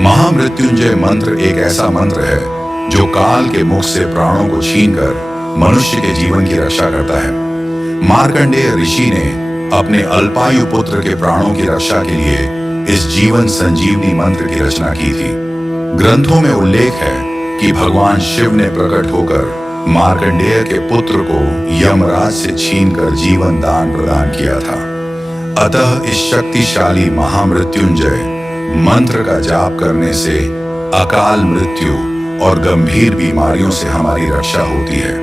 महामृत्युंजय मंत्र एक ऐसा मंत्र है जो काल के मुख से प्राणों को छीनकर मनुष्य के जीवन की रक्षा करता है। मार्कंडेय ऋषि ने अपने अल्पायु पुत्र के प्राणों की रक्षा के लिए इस जीवन संजीवनी मंत्र की रचना की थी। ग्रंथों में उल्लेख है कि भगवान शिव ने प्रकट होकर मार्कंडेय के पुत्र को यमराज से छीनकर जीवन दान प्रदान किया था। अतः इस शक्तिशाली महामृत्युंजय मंत्र का जाप करने से अकाल मृत्यु और गंभीर बीमारियों से हमारी रक्षा होती है।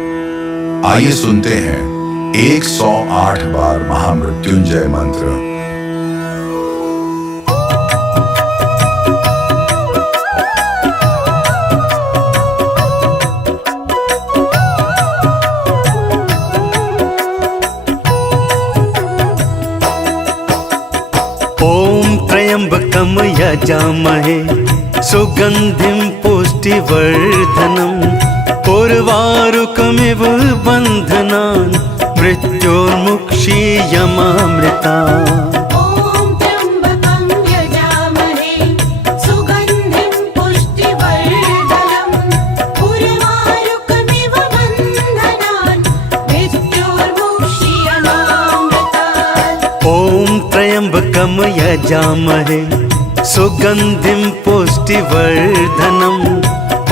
आइए सुनते हैं 108 बार महामृत्युंजय मंत्र। ओम त्र्यंबकम यजामहे सुगंधिं पुष्टिवर्धनम् उर्वारुकमिव बन्धनान् मृत्योर्मुक्षीयमामृता। ओम त्र्यंबकं यजामहे सुगंधिं पुष्टिवर्धनम् उर्वारुकमिव बन्धनान् मृत्योर्मुक्षीयमामृतात्। ओम त्र्यंबकम यजामहे सुगंधिं पुष्टिवर्धनम्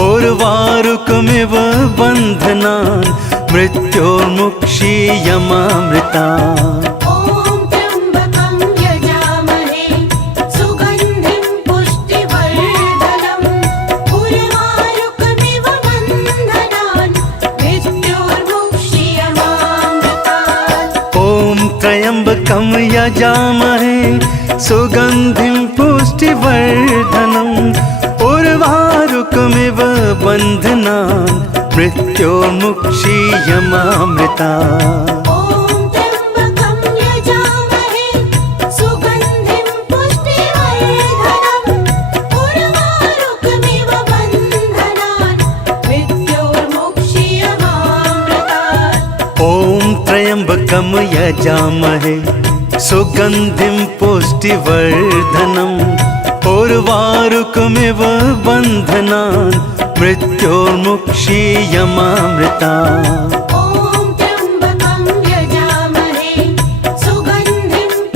उर्वारुकमिव बन्धनान् मृत्योर्मुक्षीयमामृता। ओम त्र्यंबकं यजामहे सुगंधिं पुष्टिवर्धनम् उर्वारुकमिव बन्धनान् मृत्योर्मुक्षीयमामृतात्। ओम त्र्यंबकम यजामहे सुगंधिं पुष्टिवर्धनम् उर्वारुकमिव बन्धनान् मृत्योर्मुक्षीयमामृता। ओम त्र्यंबकं यजामहे सुगंधिं पुष्टिवर्धनम् उर्वारुकमिव बन्धनान् मृत्योर्मुक्षीयमामृतात्। ओम त्र्यंबकम यजामहे सुगंधिं पुष्टिवर्धनम् उर्वारुकमिव बन्धनान् मृत्योर्मुक्षीयमामृता। ओम त्र्यंबकं यजामहे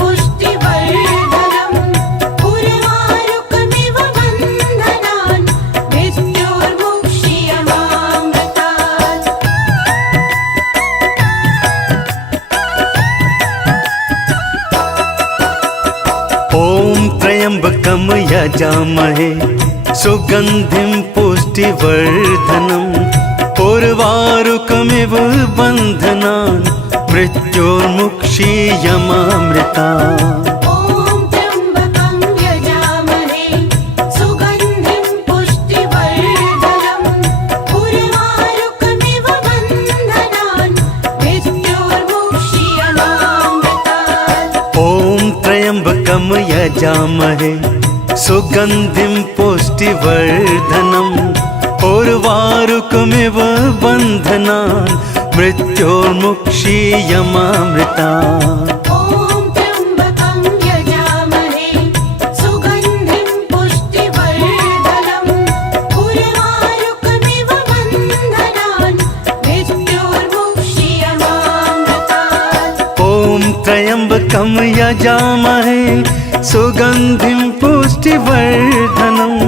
सुगंधिं पुष्टिवर्धनम् उर्वारुकमिव बन्धनान् मृत्योर्मुक्षीयमामृतात्। ओम त्र्यंबकम यजामहे सुगंधिं पुष्टिवर्धनम् उर्वारुकमिव बन्धनान् मृत्योर्मुक्षीयमामृता। ओम त्र्यंबकं यजामहे सुगंधिं पुष्टिवर्धनम् उर्वारुकमिव बन्धनान् मृत्योर्मुक्षीयमामृतात्। ओम त्र्यंबकम यजामहे सुगंधिं पुष्टिवर्धनम् उर्वारुकमिव बन्धनान् मृत्योर्मुक्षीयमामृता। ओम त्र्यंबकं यजामहे सुगंधिं पुष्टिवर्धनम् उर्वारुकमिव बन्धनान् मृत्योर्मुक्षीयमामृतात्। ओम त्र्यंबकम यजामहे सुगंधिं पुष्टिवर्धनम्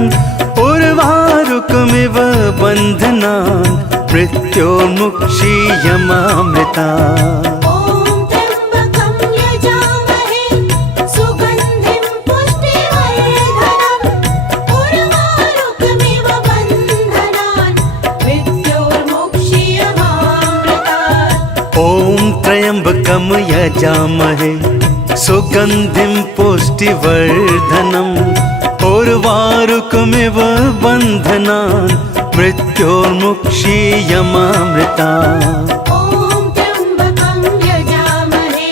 उर्वारुकमिव बन्धनान् मृत्योर्मुक्षीयमामृता। ओम त्र्यंबकं यजामहे सुगंधिं पुष्टिवर्धनम् उर्वारुकमिव बन्धनान् मृत्योर्मुक्षीयमामृतात्। ओम त्र्यंबकम यजामहे सुगंधिं पुष्टिवर्धनम् उर्वारुकमिव बन्धनान् मृत्योर्मुक्षीयमामृता। ओम त्र्यंबकं यजामहे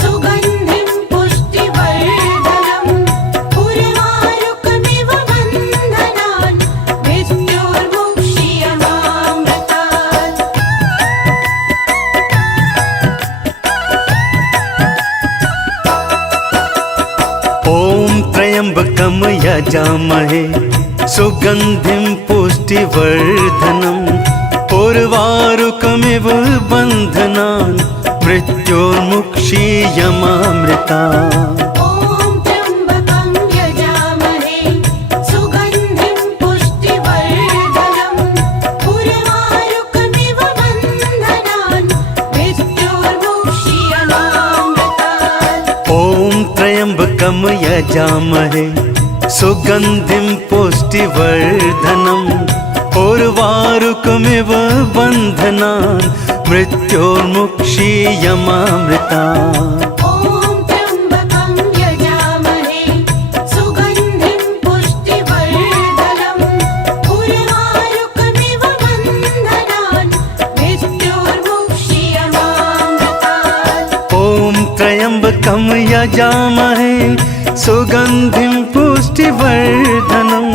सुगंधिं पुष्टिवर्धनम् उर्वारुकमिव बन्धनान् मृत्योर्मुक्षीयमामृतात्। ओम त्र्यंबकम यजामहे सुगन्धिं पुष्टिवर्धनम् उर्वारुकमिव बन्धनान् मृत्योर्मुक्षीयमामृता ॐ त्र्यम्बकं यजामहे सुगन्धिं पुष्टिवर्धनम् उर्वारुकमिव बन्धनान् मृत्योर्मुक्षीयमामृतात् ॐ त्र्यम्बकं यजामहे सुगन्धिं पुष्टिवर्धनम् उर्वारुकमिव बन्धनान् मृत्योर्मुक्षीयमामृता ॐ त्र्यम्बकं यजामहे सुगन्धिं पुष्टिवर्धनम् उर्वारुकमिव बन्धनान् मृत्योर्मुक्षीयमामृतात् ॐ त्र्यम्बकं यजामहे सुगन्धिं पुष्टिवर्धनम्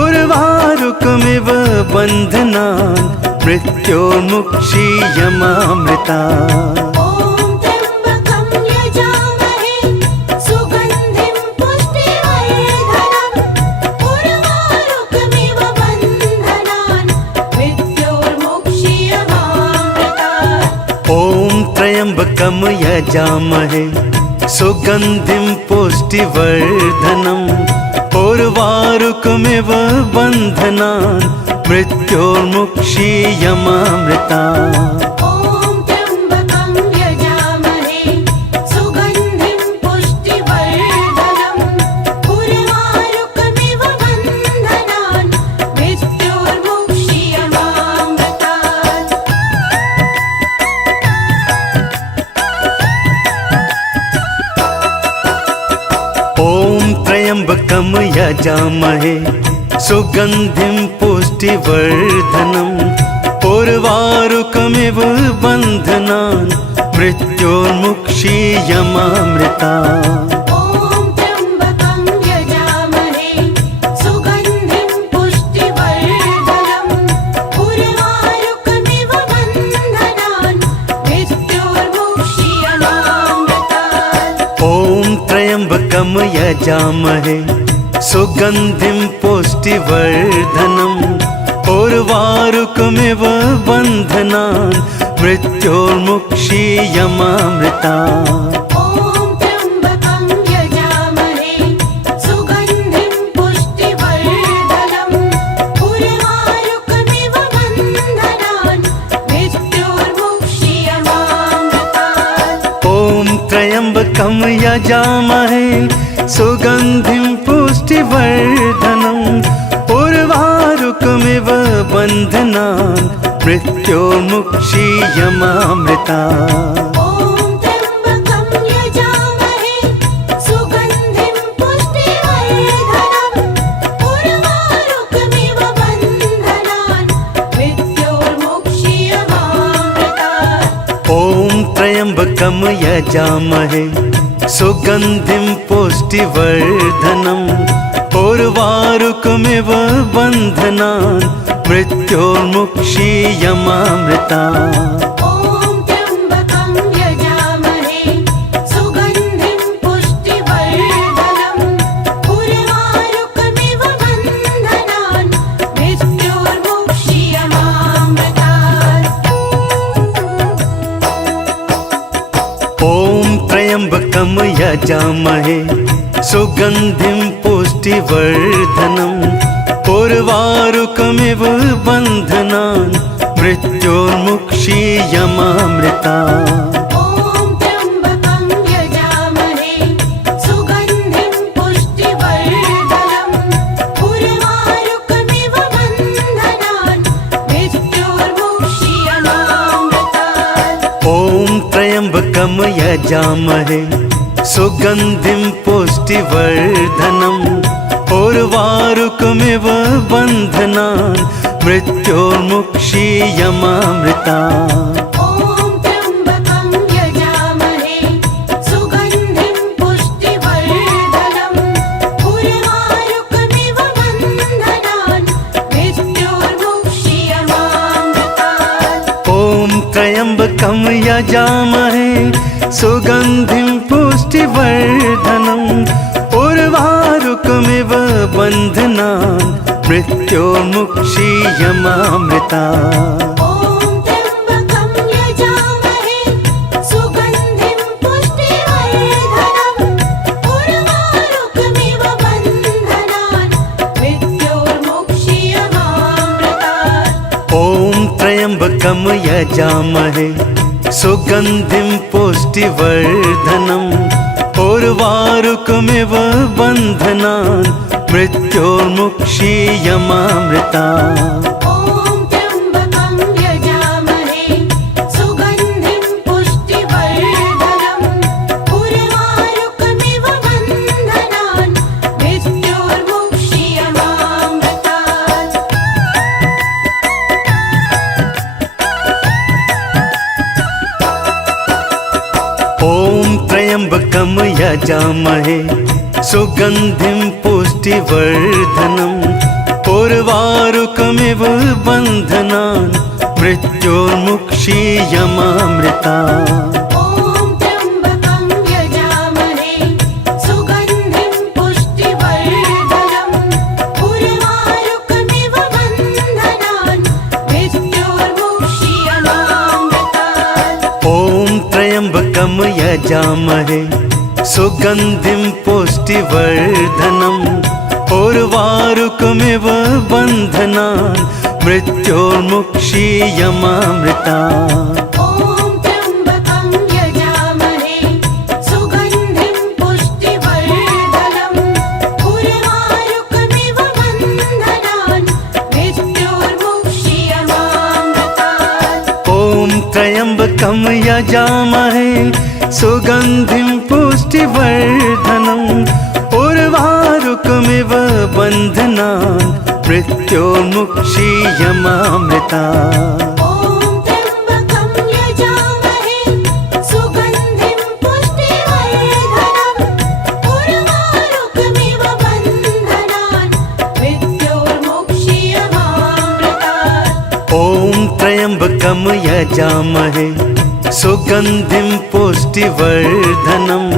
उर्वारुकमिव बन्धनान् मृत्योर्मुक्षीयमामृता ॐ त्र्यम्बकं यजामहे सुगन्धिं पुष्टिवर्धनम् उर्वारुकमिव बन्धनान् मृत्योर्मुक्षीयमामृतात् ॐ त्र्यम्बकं यजामहे सुगन्धिं पुष्टिवर्धनम् उर्वारुकमिव बन्धनान् मृत्योर्मुक्षीयमामृता ॐ त्र्यम्बकं यजामहे सुगन्धिं पुष्टिवर्धनम् उर्वारुकमिव बन्धनान् मृत्योर्मुक्षीयमामृतात् ॐ त्र्यम्बकं यजामहे सुगन्धिं पुष्टिवर्धनम् उर्वारुकमिव बन्धनान् मृत्योर्मुक्षीयमामृता ॐ त्र्यम्बकं यजामहे सुगन्धिं पुष्टिवर्धनम् उर्वारुकमिव बन्धनान् मृत्योर्मुक्षीयमामृतात् ॐ त्र्यम्बकं यजामहे सुगन्धिं पुष्टिवर्धनम् उर्वारुकमिव बन्धनान् मृत्योर्मुक्षीयमामृता ॐ त्र्यम्बकं यजामहे सुगन्धिं पुष्टिवर्धनम् उर्वारुकमिव बन्धनान् मृत्योर्मुक्षीयमामृतात् ॐ त्र्यम्बकं यजामहे सुगन्धिं पुष्टिवर्धनम् उर्वारुकमिव बन्धनान् मृत्योर्मुक्षीयमामृता ॐ त्र्यम्बकं यजामहे सुगन्धिं पुष्टिवर्धनम् उर्वारुकमिव बन्धनान् मृत्योर्मुक्षीयमामृतात् ॐ त्र्यम्बकं यजामहे सुगन्धिं पुष्टिवर्धनम् उर्वारुकमिव बन्धनान् मृत्योर्मुक्षीयमामृता ॐ त्र्यम्बकं यजामहे सुगन्धिं पुष्टिवर्धनम् उर्वारुकमिव बन्धनान् मृत्योर्मुक्षीयमामृतात् ॐ त्र्यम्बकं यजामहे सुगन्धिं पुष्टिवर्धनम् उर्वारुकमिव बन्धनान् मृत्योर्मुक्षीयमामृता ॐ त्र्यम्बकं यजामहे सुगन्धिं पुष्टिवर्धनम् उर्वारुकमिव बन्धनान् मृत्योर्मुक्षीयमामृतात् ॐ त्र्यम्बकं यजामहे सुगन्धिं पुष्टिवर्धनम् उर्वारुकमिव बन्धनान् मृत्योर्मुक्षीयमामृता ॐ त्र्यम्बकं यजामहे सुगन्धिं पुष्टिवर्धनम् उर्वारुकमिव बन्धनान् मृत्योर्मुक्षीयमामृतात् ॐ त्र्यम्बकं यजामहे सुगन्धिं पुष्टिवर्धनम् उर्वारुकमिव उर्वारुकमिव बन्धनान् मृत्योर्मुक्षीयमामृता ॐ त्र्यम्बकं यजामहे सुगन्धिं पुष्टिवर्धनम् उर्वारुकमिव बन्धनान् मृत्योर्मुक्षीयमामृतात् ॐ त्र्यम्बकं यजामहे सुगन्धिं पुष्टिवर्धनम् उर्वारुकमिव बन्धनान् मृत्योर्मुक्षीयमामृता ॐ त्र्यम्बकं यजामहे सुगन्धिं पुष्टिवर्धनम् उर्वारुकमिव बन्धनान् मृत्योर्मुक्षीयमामृतात् ॐ त्र्यम्बकं यजामहे सुगन्धिं पुष्टिवर्धनम् उर्वारुकमिव बन्धनान् मृत्योर्मुक्षीयमामृता ॐ त्र्यम्बकं यजामहे सुगन्धिं पुष्टिवर्धनम् उर्वारुकमिव बन्धनान् मृत्योर्मुक्षीयमामृतात् ॐ त्र्यम्बकं यजामहे सुगन्धिं पुष्टिवर्धनम् उर्वारुकमिव बन्धनान् मृत्योर्मुक्षीयमामृता ॐ त्र्यम्बकं यजामहे सुगन्धिं पुष्टिवर्धनम् उर्वारुकमिव बन्धनान् मृत्योर्मुक्षीयमामृतात् ॐ त्र्यम्बकं यजामहे सुगन्धिं पुष्टिवर्धनम् उर्वारुकमिव बन्धनान् मृत्योर्मुक्षीयमामृता ॐ त्र्यम्बकं यजामहे सुगन्धिं पुष्टिवर्धनम्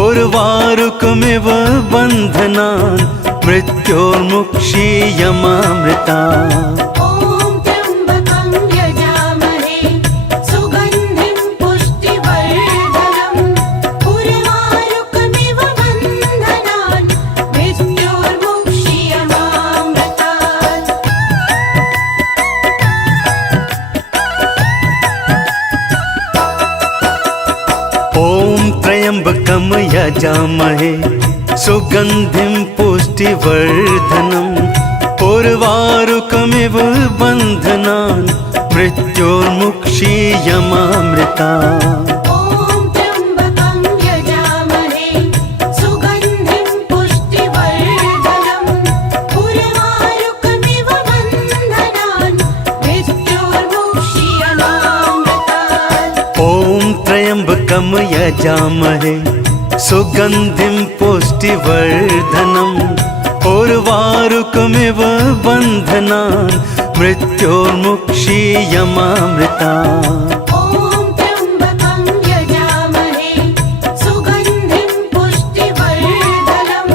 उर्वारुकमिव बन्धनान् मृत्योर्मुक्षीयमामृतात् ॐ त्र्यम्बकं यजामहे सुगन्धिं पुष्टिवर्धनम् उर्वारुकमिव बन्धनान् मृत्योर्मुक्षीयमामृता ॐ त्र्यम्बकं यजामहे सुगन्धिं पुष्टिवर्धनम् उर्वारुकमिव बन्धनान् मृत्योर्मुक्षीयमामृतात् ॐ त्र्यम्बकं यजामहे सुगन्धिं पुष्टिवर्धनम् उर्वारुकमिव बन्धनान् मृत्योर्मुक्षीयमामृता ॐ त्र्यम्बकं यजामहे सुगन्धिं पुष्टिवर्धनम् उर्वारुकमिव बन्धनान् मृत्योर्मुक्षीयमामृतात् ॐ त्र्यम्बकं यजामहे सुगन्धिं पुष्टिवर्धनम् उर्वारुकमिव बन्धनान् मृत्योर्मुक्षीयमामृता ॐ त्र्यम्बकं यजामहे सुगन्धिं पुष्टिवर्धनम्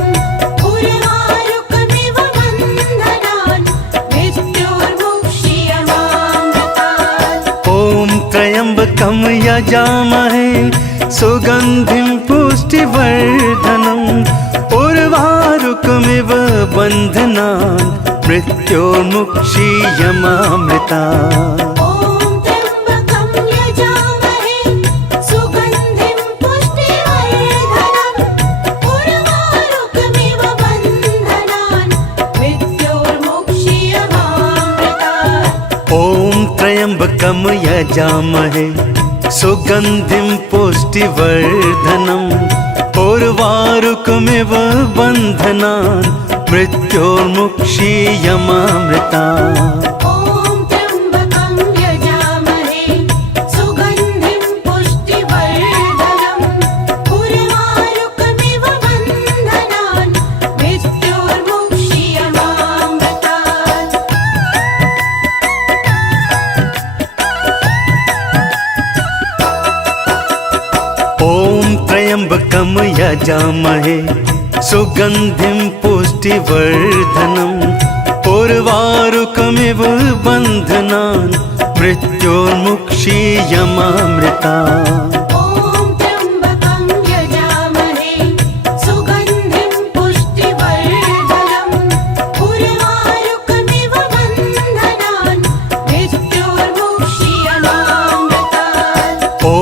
उर्वारुकमिव बन्धनान् मृत्योर्मुक्षीयमामृतात् ॐ त्र्यम्बकं यजामहे सुगन्धिं पुष्टिवर्धनम् उर्वारुकमिव बन्धनान् मृत्योर्मुक्षीयमामृता ॐ त्र्यम्बकं यजामहे सुगन्धिं पुष्टिवर्धनम् उर्वारुकमिव बन्धनान् मृत्योर्मुक्षीयमामृतात् ॐ त्र्यम्बकं यजामहे सुगन्धिं पुष्टिवर्धनम् उर्वारुकमिव बन्धनान् मृत्योर्मुक्षीयमामृता ॐ त्र्यम्बकं यजामहे सुगन्धिं पुष्टिवर्धनम् उर्वारुकमिव बन्धनान् मृत्योर्मुक्षीयमामृतात् ॐ त्र्यम्बकं यजामहे सुगन्धिं पुष्टिवर्धनम् उर्वारुकमिव बन्धनान् मृत्योर्मुक्षीयमामृता ॐ त्र्यम्बकं यजामहे सुगन्धिं पुष्टिवर्धनम् उर्वारुकमिव बन्धनान् मृत्योर्मुक्षीयमामृतात् ॐ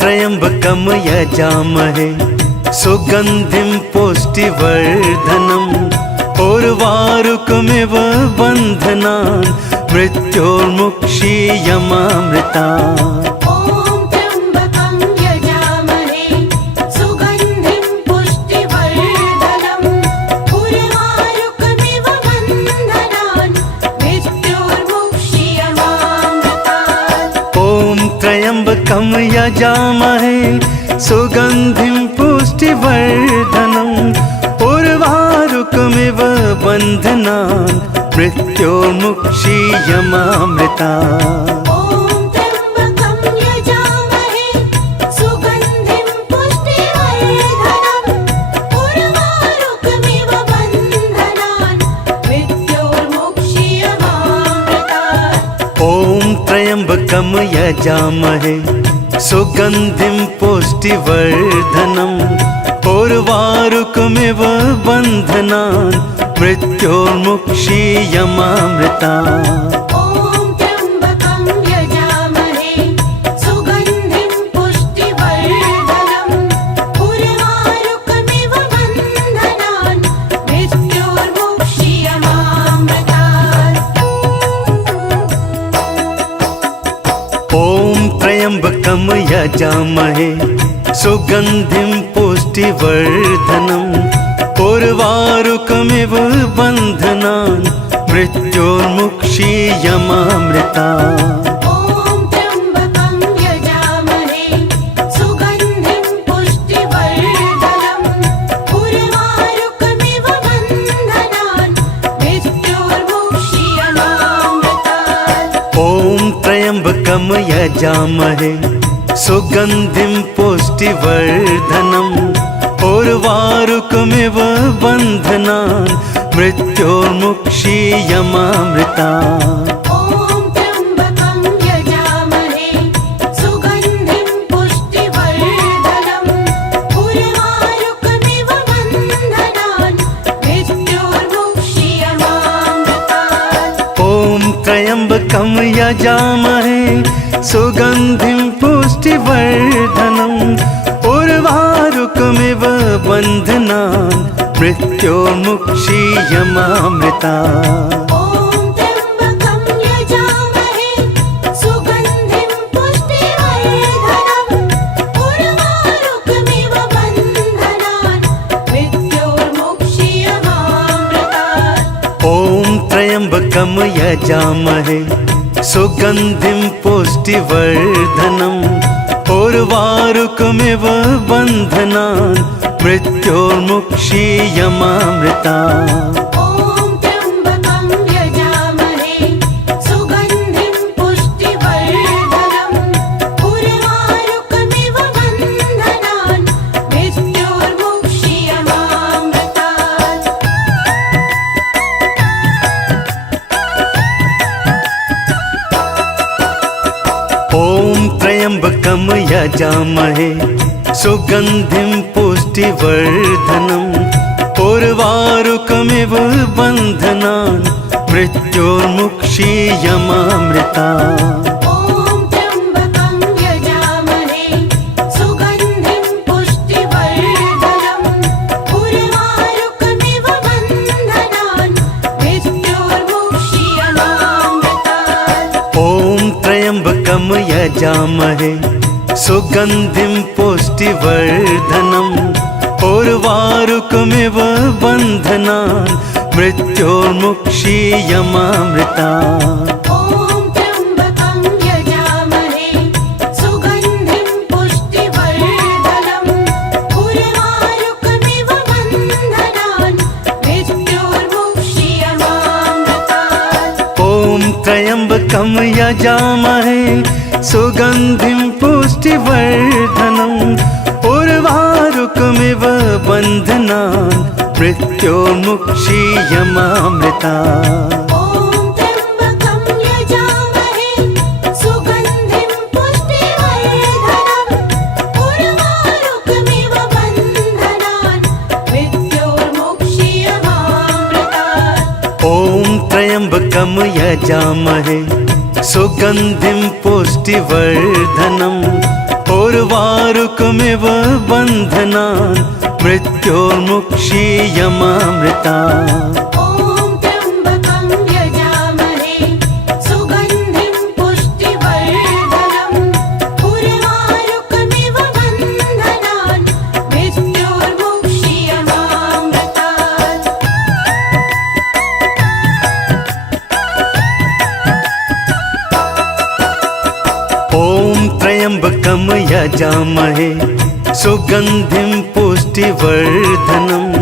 त्र्यम्बकं यजामहे सुगन्धिं पुष्टिवर्धनम् उर्वारुकमिव बन्धनान् मृत्योर्मुक्षीयमामृता ॐ त्र्यम्बकं यजामहे सुगन्धिं पुष्टिवर्धनम् उर्वारुकमिव बन्धनान् मृत्योर्मुक्षीयमामृतात् ॐ त्र्यम्बकं यजामहे सुगन्धिं पुष्टिवर्धनम् उर्वारुकमिव बन्धनान् मृत्योर्मुक्षीयमामृता ॐ त्र्यम्बकं यजामहे सुगन्धिं पुष्टिवर्धनम् उर्वारुकमिव बन्धनान् मृत्योर्मुक्षीयमामृतात् ॐ त्र्यम्बकं यजामहे सुगन्धिं पुष्टिवर्धनम् उर्वारुकमिव बन्धनान् मृत्योर्मुक्षीयमामृता ॐ त्र्यम्बकं यजामहे सुगन्धिं पुष्टिवर्धनम् उर्वारुकमिव बन्धनान् मृत्योर्मुक्षीयमामृतात् ॐ त्र्यम्बकं यजामहे सुगन्धिं पुष्टिवर्धनम् उर्वारुकमिव बन्धनान् मृत्योर्मुक्षीयमामृता ॐ त्र्यम्बकं यजामहे सुगन्धिं पुष्टिवर्धनम् उर्वारुकमिव बन्धनान् मृत्योर्मुक्षीयमामृतात् ॐ त्र्यम्बकं यजामहे सुगन्धिं पुष्टिवर्धनम् उर्वारुकमिव बन्धनान् मृत्योर्मुक्षीयमामृता ॐ त्र्यम्बकं यजामहे सुगन्धिं पुष्टिवर्धनम् उर्वारुकमिव बन्धनान् मृत्योर्मुक्षीयमामृतात् ॐ त्र्यम्बकं यजामहे सुगन्धिं पुष्टिवर्धनम् उर्वारुकमिव बन्धनान् मृत्योर्मुक्षीयमामृता ॐ त्र्यम्बकं यजामहे सुगन्धिं पुष्टिवर्धनम् उर्वारुकमिव बन्धनान् मृत्योर्मुक्षीयमामृतात् ॐ त्र्यम्बकं यजामहे सुगन्धिं पुष्टिवर्धनम् उर्वारुकमिव बन्धनान् मृत्योर्मुक्षीयमामृता ॐ त्र्यम्बकं यजामहे सुगन्धिं पुष्टिवर्धनम् उर्वारुकमिव बन्धनान् मृत्योर्मुक्षीयमामृतात् ॐ त्र्यम्बकं यजामहे सुगन्धिं पुष्टिवर्धनम् उर्वारुकमिव बन्धनान् मृत्योर्मुक्षीयमामृता ॐ त्र्यम्बकं यजामहे सुगन्धिं पुष्टिवर्धनम् उर्वारुकमिव बन्धनान् मृत्योर्मुक्षीयमामृतात् ॐ त्र्यम्बकं यजामहे सुगन्धिं पुष्टिवर्धनम् उर्वारुकमिव बन्धनान् मृत्योर्मुक्षीयमामृता ॐ त्र्यम्बकं यजामहे सुगन्धिं पुष्टिवर्धनम् उर्वारुकमिव बन्धनान् मृत्योर्मुक्षीयमामृतात् ॐ त्र्यम्बकं यजामहे सुगन्धिं पुष्टिवर्धनम् उर्वारुकमिव बन्धनान् मृत्योर्मुक्षीयमामृता। ॐ त्र्यम्बकं यजामहे सुगन्धिं पुष्टिवर्धनम् उर्वारुकमिव बन्धनान् मृत्योर्मुक्षीयमामृतात्। ॐ त्र्यम्बकं यजामहे सुगन्धिं पुष्टिवर्धनम् उर्वारुकमिव बन्धनान् मृत्योर्मुक्षीयमामृता। ॐ त्र्यम्बकं यजामहे सुगन्धिं पुष्टिवर्धनम् उर्वारुकमिव बन्धनान् मृत्योर्मुक्षीयमामृतात्। ॐ त्र्यम्बकं यजामहे सुगन्धिं पुष्टिवर्धनम्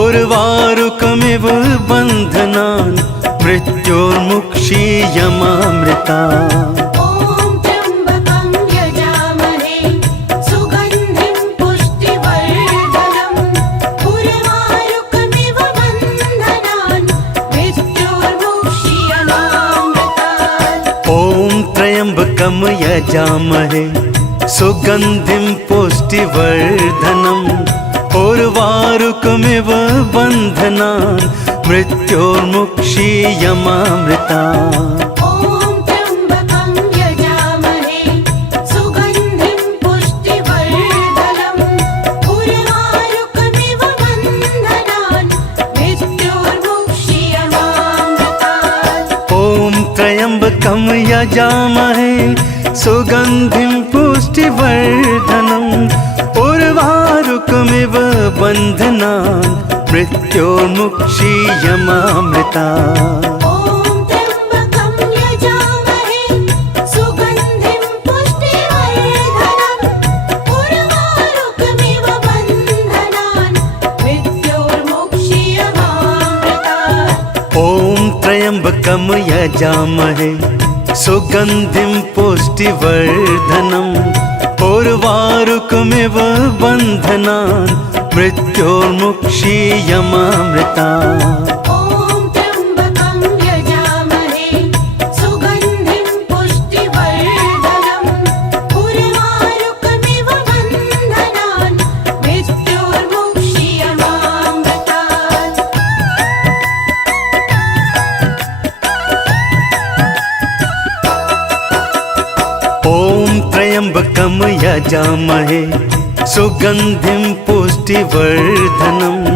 उर्वारुकमिव बन्धनान् मृत्योर्मुक्षीयमामृता। ॐ त्र्यम्बकं यजामहे सुगन्धिं पुष्टिवर्धनम् उर्वारुकमिव बन्धनान् मृत्योर्मुक्षीयमामृतात्। ॐ त्र्यम्बकं यजामहे सुगन्धिं पुष्टिवर्धनम् उर्वारुकमिव बन्धनान् मृत्योर्मुक्षीयमामृता। ॐ त्र्यम्बकं यजामहे सुगन्धिं पुष्टिवर्धनम् उर्वारुकमिव बन्धनान् मृत्योर्मुक्षीयमामृतात्। ॐ त्र्यम्बकं यजामहे सुगन्धिं पुष्टिवर्धनम् उर्वारुकमिव बन्धनान् मृत्योर्मुक्षीयमामृता। ॐ त्र्यम्बकं यजामहे सुगन्धिं पुष्टिवर्धनम् उर्वारुकमिव बन्धनान् मृत्योर्मुक्षीयमामृतात्। ॐ त्र्यम्बकं यजामहे सुगन्धिं पुष्टिवर्धनम् उर्वारुकमिव बन्धनान् मृत्योर्मुक्षीयमामृता। ॐ त्र्यम्बकं यजामहे सुगन्धिं पुष्टिवर्धनम् उर्वारुकमिव बन्धनान् मृत्योर्मुक्षीयमामृतात्। ॐ त्र्यम्बकं यजामहे सुगन्धिं पुष्टिवर्धनम्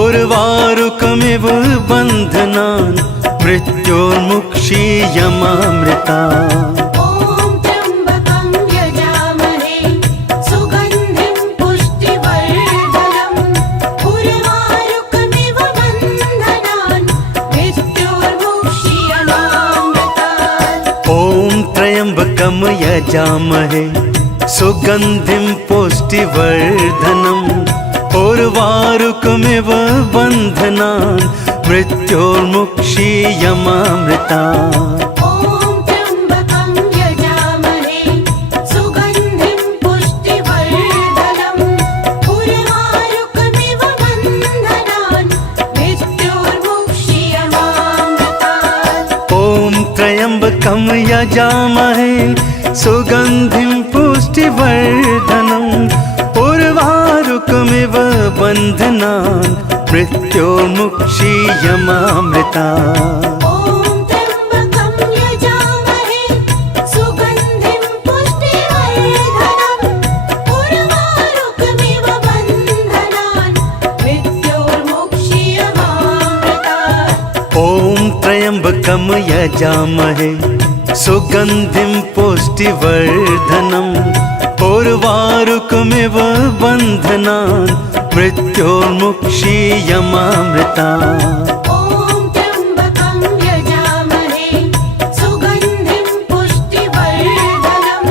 उर्वारुकमिव बन्धनान् मृत्योर्मुक्षीयमामृता। ॐ त्र्यम्बकं यजामहे सुगन्धिं पुष्टिवर्धनम् उर्वारुकमिव बन्धनान् मृत्योर्मुक्षीयमामृतात्। ॐ त्र्यम्बकं यजामहे सुगन्धिं पुष्टिवर्धनम् उर्वारुकमिव बन्धनान् मृत्योर्मुक्षीयमामृता। ॐ त्र्यम्बकं यजामहे सुगन्धिं पुष्टिवर्धनम् उर्वारुकमिव बन्धनान् मृत्योर्मुक्षीयमामृतात्। ॐ त्र्यम्बकं यजामहे सुगन्धिं पुष्टिवर्धनम् उर्वारुकमिव बन्धनान् मृत्योर्मुक्षीयमामृता। ॐ त्र्यम्बकं यजामहे सुगन्धिं पुष्टिवर्धनम् उर्वारुकमिव बन्धनान् मृत्योर्मुक्षीयमामृतात्। ॐ त्र्यम्बकं यजामहे सुगन्धिं पुष्टिवर्धनम् उर्वारुकमिव बन्धनान् मृत्योर्मुक्षीयमामृता। ॐ त्र्यम्बकं यजामहे सुगन्धिं पुष्टिवर्धनम्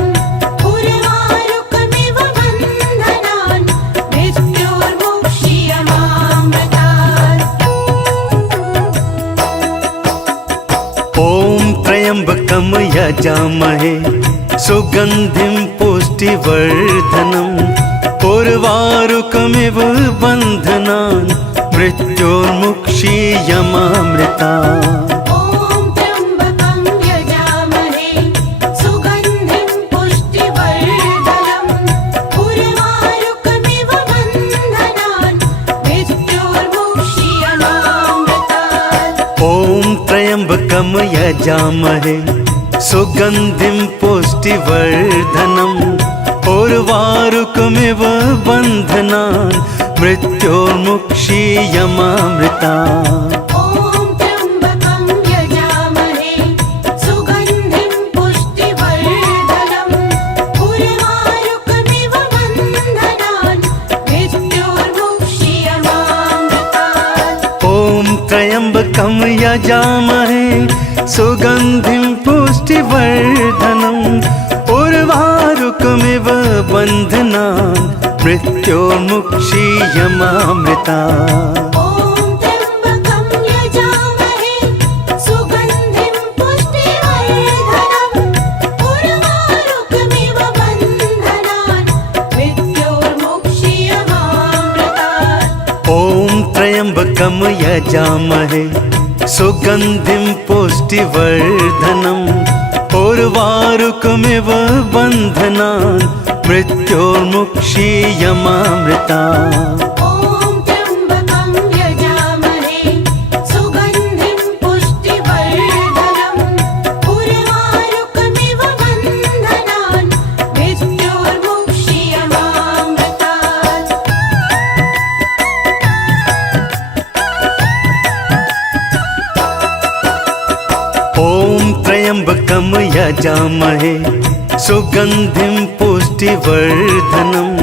उर्वारुकमिव बन्धनान् मृत्योर्मुक्षीयमामृतात्। ॐ त्र्यम्बकं यजामहे सुगन्धिं पुष्टिवर्धनम् उर्वारुकमिव बन्धनान् मृत्योर्मुक्षीयमामृता। ॐ त्र्यम्बकं यजामहे सुगन्धिं पुष्टिवर्धनम् उर्वारुकमिव बन्धनान् मृत्योर्मुक्षीयमामृतात्। ॐ त्र्यम्बकं यजामहे सुगन्धिं पुष्टिवर्धनम् उर्वारुकमिव बन्धनान् मृत्योर्मुक्षीयमामृता। ॐ त्र्यम्बकं यजामहे सुगन्धिं पुष्टिवर्धनम् उर्वारुकमिव बन्धनान् मृत्योर्मुक्षीयमामृतात्। ॐ त्र्यम्बकं यजामहे सुगन्धिं पुष्टिवर्धनम् उर्वारुकमिव बन्धनान् मृत्योर्मुक्षीयमामृता। ॐ त्र्यम्बकं यजामहे सुगन्धिं पुष्टिवर्धनम् उर्वारुकमिव बन्धनान् मृत्योर्मुक्षीयमामृतात्। ॐ त्र्यम्बकं यजामहे सुगन्धिं पुष्टिवर्धनम् उर्वारुकमिव बन्धनान् मृत्योर्मुक्षीयमामृता। ॐ त्र्यम्बकं यजामहे सुगन्धिं पुष्टिवर्धनम् उर्वारुकमिव बन्धनान् मृत्योर्मुक्षीयमामृतात्। ॐ त्र्यम्बकं यजामहे सुगन्धिं पुष्टिवर्धनम्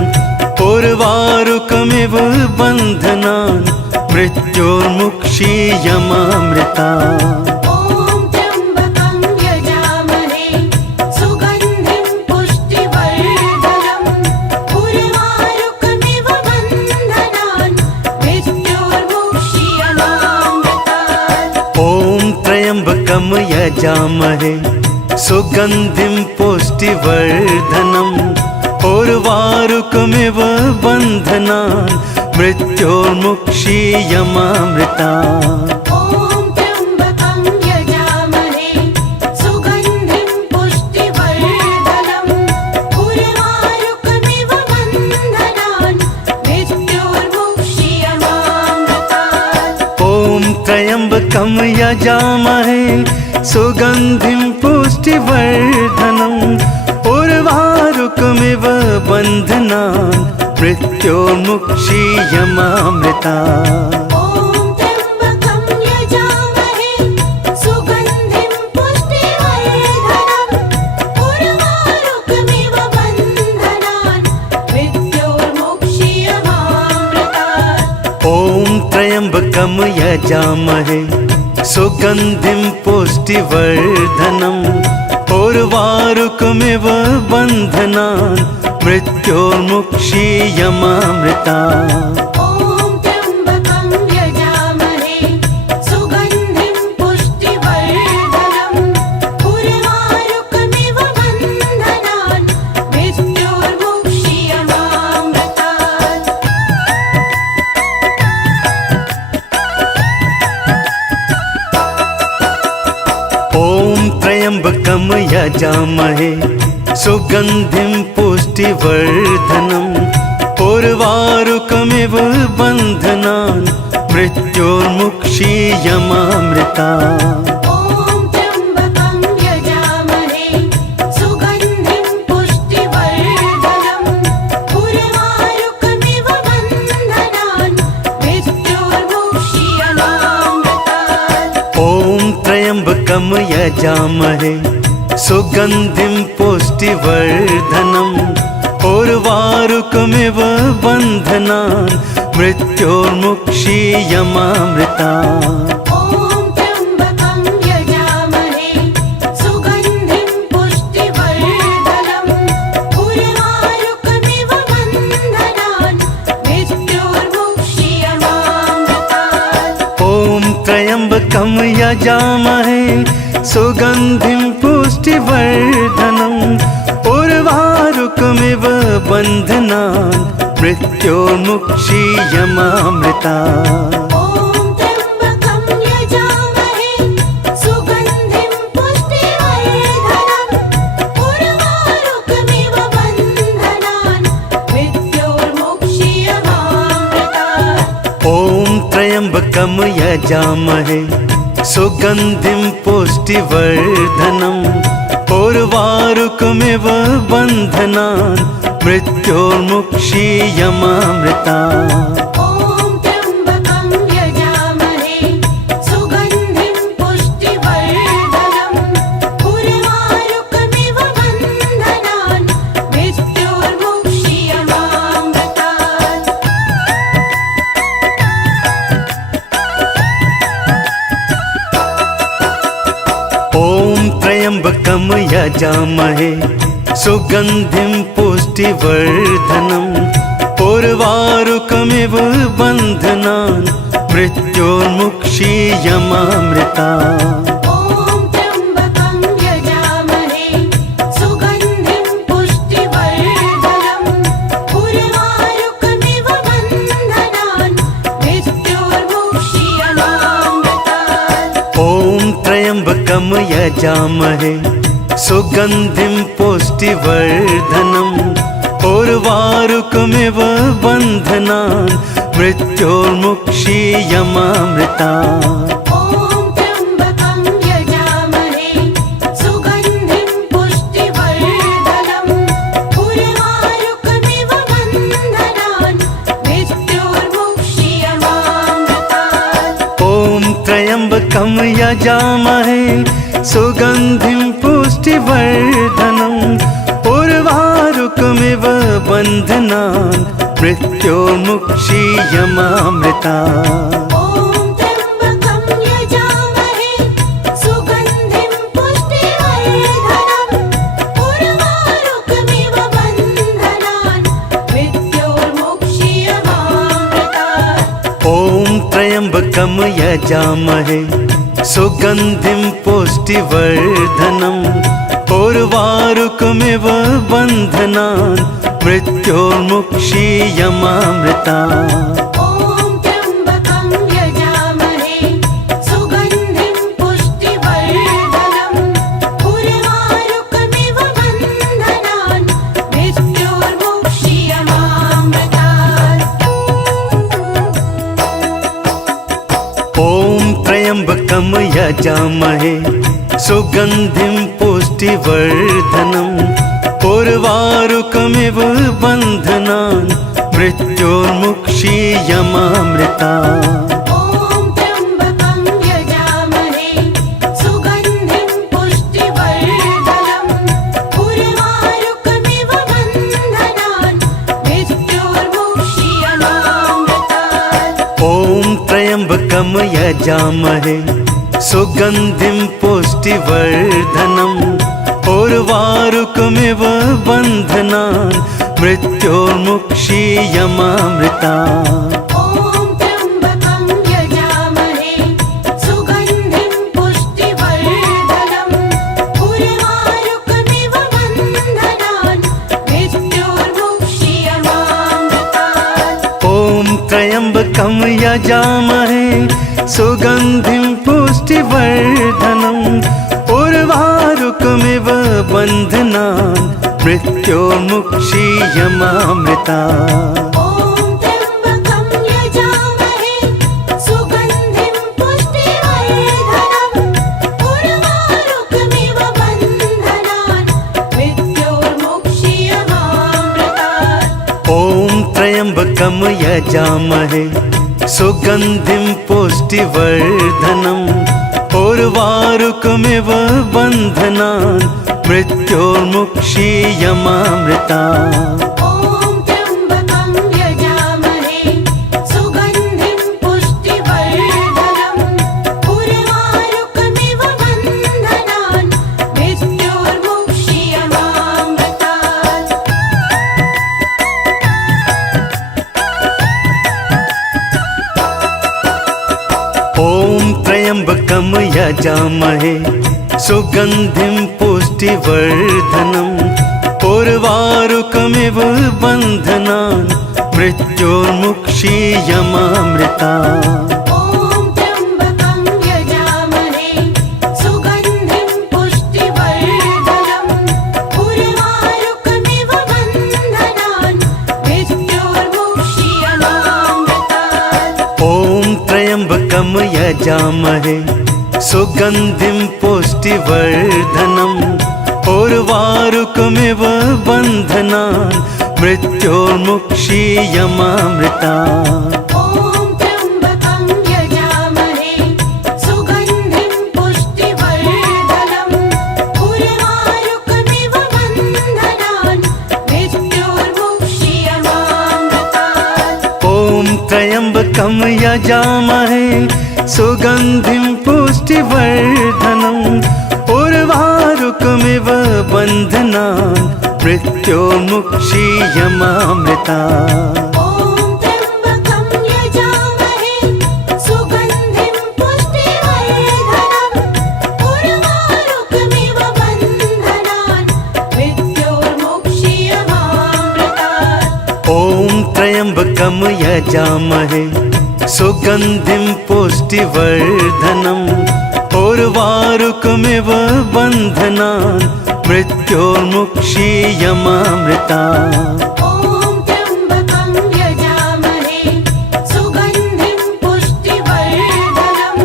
उर्वारुकमिव बन्धनान् मृत्योर्मुक्षीयमामृता। ॐ त्र्यम्बकं यजामहे सुगन्धिं पुष्टिवर्धनम् उर्वारुकमिव बन्धनान् मृत्योर्मुक्षीयमामृतात्। ॐ त्र्यम्बकं यजामहे सुगन्धिं पुष्टिवर्धनम् उर्वारुकमिव बन्धनान् मृत्योर्मुक्षीयमामृता। ॐ त्र्यम्बकं यजामहे सुगन्धिं पुष्टिवर्धनम् उर्वारुकमिव बन्धनान् मृत्योर्मुक्षीयमामृतात्। ॐ त्र्यम्बकं यजामहे सुगन्धिं पुष्टिवर्धनम् उर्वारुकमिव बन्धनान् मृत्योर्मुक्षीयमामृता। ॐ त्र्यम्बकं यजामहे सुगन्धिं पुष्टिवर्धनम् उर्वारुकमिव बन्धनान् मृत्योर्मुक्षीयमामृतात्। ॐ त्र्यम्बकं यजामहे सुगन्धिं पुष्टिवर्धनम् उर्वारुकमिव बन्धनान् मृत्योर्मुक्षीयमामृता। ॐ त्र्यम्बकं यजामहे सुगन्धिं पुष्टिवर्धनम् उर्वारुकमिव बन्धनान् मृत्योर्मुक्षीयमामृतात्। ॐ त्र्यम्बकं यजामहे सुगन्धिं पुष्टिवर्धनम् उर्वारुकमिव बन्धनान् मृत्योर्मुक्षीयमामृता। ॐ त्र्यम्बकं यजामहे सुगन्धिं पुष्टिवर्धनम् उर्वारुकमिव बन्धनान् मृत्योर्मुक्षीयमामृतात्। ॐ त्र्यम्बकं यजामहे सुगन्धिं पुष्टिवर्धनम् उर्वारुकमिव बन्धनान् मृत्योर्मुक्षीयमामृता। ॐ त्र्यम्बकं यजामहे सुगन्धिं पुष्टिवर्धनम् उर्वारुकमिव बन्धनान् मृत्योर्मुक्षीयमामृतात्। ॐ त्र्यम्बकं यजामहे सुगन्धिं पुष्टिवर्धनम् उर्वारुकमिव बन्धनान् मृत्योर्मुक्षीयमामृता। ॐ यजामहे सुगन्धिं पुष्टिवर्धनम् उर्वारुकमिव बन्धनान् मृत्योर्मुक्षीयमामृता ॐ त्र्यम्बकं यजामहे सुगन्धिं पुष्टिवर्धनम् उर्वारुकमिव बन्धनान् मृत्योर्मुक्षीयमामृतात् ॐ त्र्यम्बकं यजामहे सुगन्धिं पुष्टिवर्धनम् उर्वारुकमिव बन्धनान् मृत्योर्मुक्षीयमामृता ॐ त्र्यम्बकं यजामहे सुगन्धिं पुष्टिवर्धनम् उर्वारुकमिव बन्धनान् मृत्योर्मुक्षीयमामृतात् ॐ त्र्यम्बकं यजामहे सुगन्धिं पुष्टिवर्धनम् उर्वारुकमिव बन्धनान् मृत्योर्मुक्षीयमामृता ॐ त्र्यम्बकं यजामहे सुगन्धिं पुष्टिवर्धनम् उर्वारुकमिव बन्धनान् मृत्योर्मुक्षीयमामृतात् ॐ त्र्यम्बकं यजामहे सुगन्धिं पुष्टिवर्धनम् उर्वारुकमिव बन्धनान् मृत्योर्मुक्षीयमामृता ॐ त्र्यम्बकं यजामहे सुगन्धिं पुष्टिवर्धनम् उर्वारुकमिव बन्धनान् मृत्योर्मुक्षीयमामृतात् ॐ त्र्यम्बकं यजामहे सुगन्धिं पुष्टिवर्धनम् उर्वारुकमिव बन्धनान् मृत्योर्मुक्षीयमामृता ॐ त्र्यम्बकं यजामहे सुगन्धिं पुष्टिवर्धनम् उर्वारुकमिव बन्धनान् मृत्योर्मुक्षीयमामृतात् ॐ त्र्यम्बकं यजामहे सुगन्धिं पुष्टिवर्धनम् उर्वारुकमिव बन्धनान् मृत्योर्मुक्षीयमामृता ॐ त्र्यम्बकं यजामहे सुगन्धिं पुष्टिवर्धनम् उर्वारुकमिव बन्धनान् मृत्योर्मुक्षीयमामृतात् ॐ त्र्यम्बकं यजामहे सुगन्धिं पुष्टिवर्धनम् उर्वारुकमिव बन्धनान् मृत्योर्मुक्षीयमामृता ॐ त्र्यम्बकं यजामहे सुगन्धिं पुष्टिवर्धनम् उर्वारुकमिव बन्धनान् मृत्योर्मुक्षीयमामृतात् ॐ त्र्यम्बकं यजामहे सुगन्धिं पुष्टिवर्धनम् उर्वारुकमिव बन्धनान् मृत्योर्मुक्षीयमामृता ॐ त्र्यम्बकं यजामहे सुगन्धिं पुष्टिवर्धनम् उर्वारुकमिव बन्धनान् मृत्योर्मुक्षीयमामृतात् ॐ त्र्यम्बकं यजामहे सुगन्धिं पुष्टिवर्धनम् उर्वारुकमिव बन्धनान् मृत्योर्मुक्षीयमामृता ॐ त्र्यम्बकं यजामहे सुगन्धिं पुष्टिवर्धनम् उर्वारुकमिव बन्धनान् मृत्योर्मुक्षीयमामृतात् ॐ त्र्यम्बकं यजामहे सुगन्धिं पुष्टिवर्धनम् उर्वारुकमिव बन्धनान् मृत्योर्मुक्षीयमामृता ॐ त्र्यम्बकं यजामहे सुगन्धिं पुष्टिवर्धनम् उर्वारुकमिव बन्धनान् मृत्योर्मुक्षीयमामृतात् ॐ त्र्यम्बकं यजामहे सुगन्धिं पुष्टिवर्धनम् उर्वारुकमिव बन्धनान् मृत्योर्मुक्षीयमामृतात्। ॐ त्र्यम्बकं यजामहे सुगन्धिं पुष्टिवर्धनम् उर्वारुकमिव बन्धनान् मृत्योर्मुक्षीयमामृतात्। ॐ त्र्यम्बकं यजामहे सुगन्धिं पुष्टिवर्धनम् उर्वारुकमिव बन्धनान् मृत्योर्मुक्षीयमामृतात्। ॐ त्र्यम्बकं यजामहे सुगन्धिं पुष्टिवर्धनम् उर्वारुकमिव बन्धनान् मृत्योर्मुक्षीयमामृतात्। ॐ त्र्यम्बकं यजामहे सुगन्धिं पुष्टिवर्धनम् उर्वारुकमिव बन्धनान् मृत्योर्मुक्षीयमामृतात्। ॐ त्र्यम्बकं यजामहे सुगन्धिं पुष्टिवर्धनम्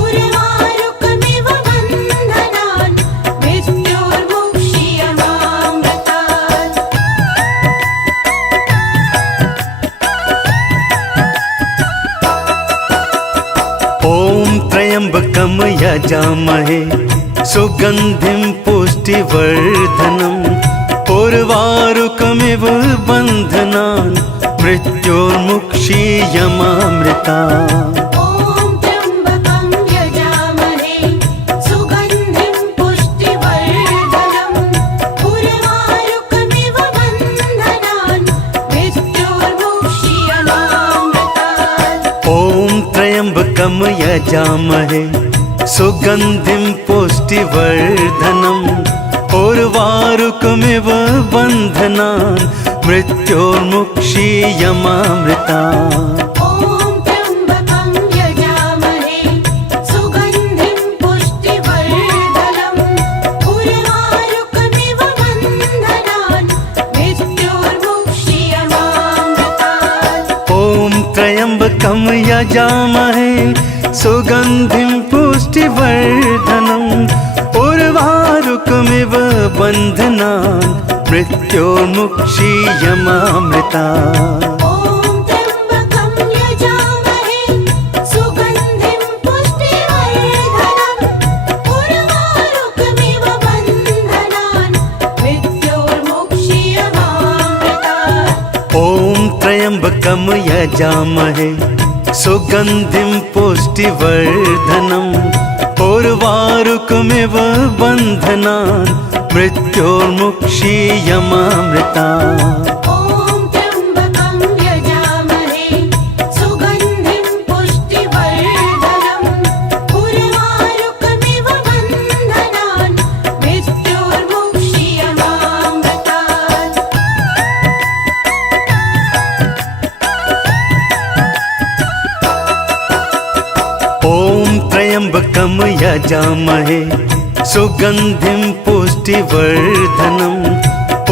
उर्वारुकमिव बन्धनान् मृत्योर्मुक्षीयमामृतात्। ॐ त्र्यम्बकं यजामहे सुगन्धिं पुष्टिवर्धनम् उर्वारुकमिव बन्धनान् मृत्योर्मुक्षीयमामृतात्। ॐ त्र्यम्बकं यजामहे सुगन्धिं पुष्टिवर्धनम् उर्वारुकमिव बन्धनान् मृत्योर्मुक्षीयमामृतात्। ॐ त्र्यम्बकं यजामहे सुगन्धिं पुष्टिवर्धनम् उर्वारुकमिव बन्धनान् मृत्योर्मुक्षीयमामृतात्। ॐ त्र्यम्बकं यजामहे सुगन्धिं पुष्टिवर्धनम् उर्वारुकमिव बन्धनान् मृत्योर्मुक्षीयमामृतात्। ॐ त्र्यम्बकं यजामहे सुगन्धिं पुष्टिवर्धनम् उर्वारुकमिव बन्धनान् मृत्योर्मुक्षीयमामृतात्। ॐ त्र्यम्बकं यजामहे सुगन्धिं पुष्टिवर्धनम् उर्वारुकमिव बन्धनान् मृत्योर्मुक्षीयमामृतात्। ॐ त्र्यम्बकं यजामहे सुगन्धिं पुष्टिवर्धनम् उर्वारुकमिव बन्धनान् मृत्योर्मुक्षीयमामृतात्। ॐ त्र्यम्बकं यजामहे सुगन्धिं पुष्टिवर्धनम् उर्वारुकमिव बन्धनान् मृत्योर्मुक्षीयमामृतात्। ॐ त्र्यम्बकं यजामहे सुगन्धिं पुष्टिवर्धनम्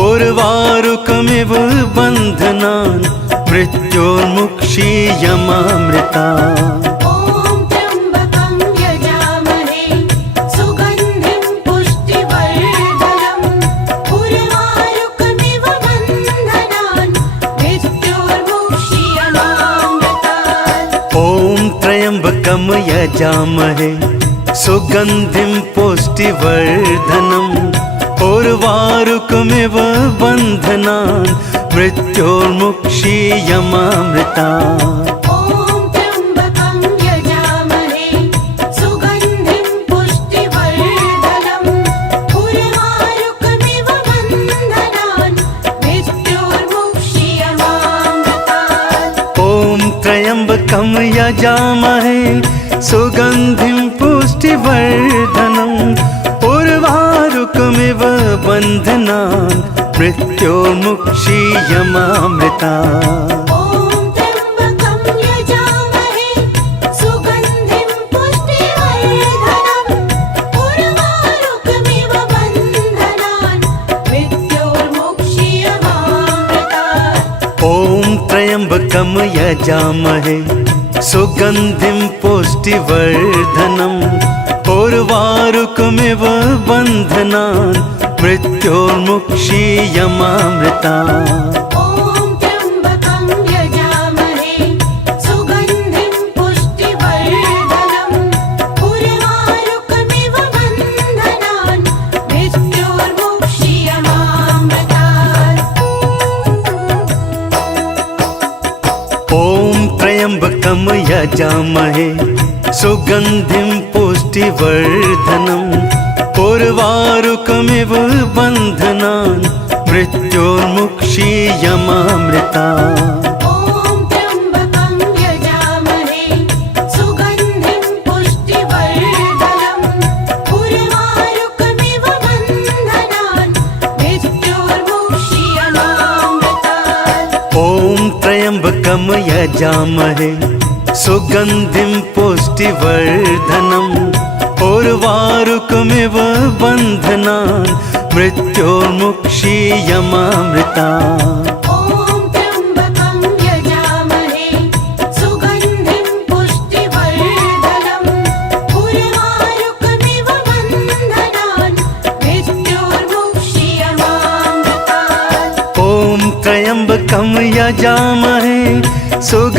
उर्वारुकमिव बन्धनान् मृत्योर्मुक्षीयमामृतात्। ॐ त्र्यम्बकं यजामहे सुगन्धिं पुष्टिवर्धनम् उर्वारुकमिव बन्धनान् मृत्योर्मुक्षीयमामृतात्। ॐ त्र्यम्बकं यजामहे सुगन्धिं पुष्टिवर्धनम् उर्वारुकमिव बन्धनान् मृत्योर्मुक्षीयमामृतात्। ॐ त्र्यम्बकं यजामहे सुगन्धिं पुष्टिवर्धनम् उर्वारुकमिव बन्धनान् मृत्योर्मुक्षीयमामृतात्। ॐ त्र्यम्बकं यजामहे सुगन्धिं पुष्टिवर्धनम् उर्वारुकमिव बन्धनान् मृत्योर्मुक्षीयमामृतात्। ॐ त्र्यम्बकं यजामहे सुगन्धिं पुष्टिवर्धनम् उर्वारुकमिव बन्धनान् मृत्योर्मुक्षीयमामृतात्। ॐ त्र्यम्बकं यजामहे सुगन्धिं पुष्टिवर्धनम् पुष्टिवर्धनम् उर्वारुकमिव बन्धनान् मृत्योर्मुक्षीयमामृतात्। ॐ त्र्यम्बकं यजामहे सुगन्धिं पुष्टिवर्धनम् उर्वारुकमिव बन्धनान् मृत्योर्मुक्षीयमामृतात्। ॐ त्र्यम्बकं यजामहे सुगन्धिं पुष्टिवर्धनम् उर्वारुकमिव बन्धनान् मृत्योर्मुक्षीयमामृतात्। ॐ त्र्यम्बकं यजामहे सुगन्धिं पुष्टिवर्धनम् उर्वारुकमिव बन्धनान् मृत्योर्मुक्षीयमामृतात्। ॐ त्र्यम्बकं यजामहे सुगन्धिं पुष्टिवर्धनम् उर्वारुकमिव बन्धनान् मृत्योर्मुक्षीयमामृतात्। ॐ त्र्यम्बकं यजामहे सुगन्धिं पुष्टिवर्धनम् उर्वारुकमिव बन्धनान् मृत्योर्मुक्षीयमामृतात्। ॐ त्र्यम्बकं यजामहे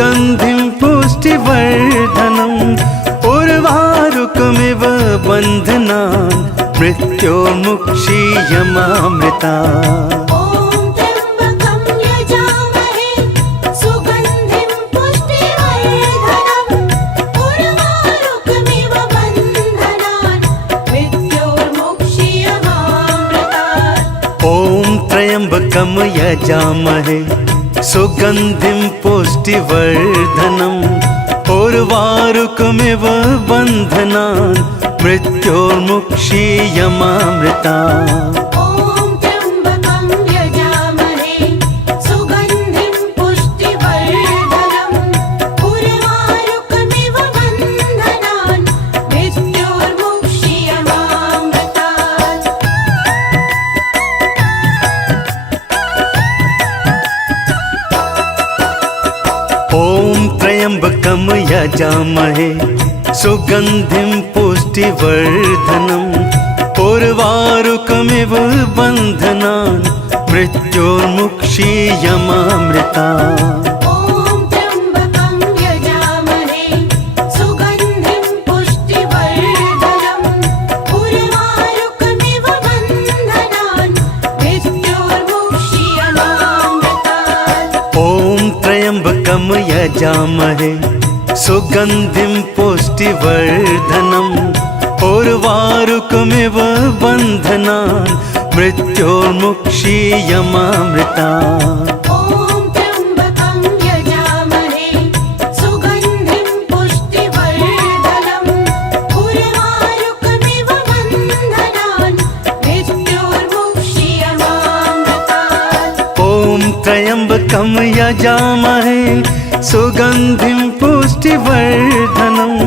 सुगन्धिं पुष्टिवर्धनम् उर्वारुकमिव बन्धनान् मृत्योर्मुक्षीयमामृतात्। ॐ त्र्यम्बकं यजामहे सुगन्धिं पुष्टिवर्धनम् उर्वारुकमिव बन्धनान् मृत्योर्मुक्षीयमामृतात्। ॐ त्र्यम्बकं यजामहे सुगन्धिं पुष्टिवर्धनम् उर्वारुकमिव बन्धनान् मृत्योर्मुक्षीयमामृतात्। ॐ त्र्यम्बकं यजामहे सुगन्धिं पुष्टिवर्धनम् उर्वारुकमिव बन्धनान् मृत्योर्मुक्षीयमामृतात्। ॐ त्र्यम्बकं यजामहे सुगन्धिं पुष्टिवर्धनम् उर्वारुकमिव बन्धनान् मृत्योर्मुक्षीयमामृतात्। ॐ त्र्यम्बकं यजामहे सुगन्धिं पुष्टिवर्धनम् उर्वारुकमिव बन्धनान् मृत्योर्मुक्षीयमामृतात्। ॐ त्र्यम्बकं यजामहे सुगन्धिं पुष्टिवर्धनम् उर्वारुकमिव बन्धनान् मृत्योर्मुक्षीयमामृतात्। ॐ त्र्यम्बकं यजामहे सुगन्धिं पुष्टिवर्धनम् उर्वारुकमिव बन्धनान् मृत्योर्मुक्षीयमामृतात्। ॐ त्र्यम्बकं यजामहे सुगन्धिं पुष्टिवर्धनम्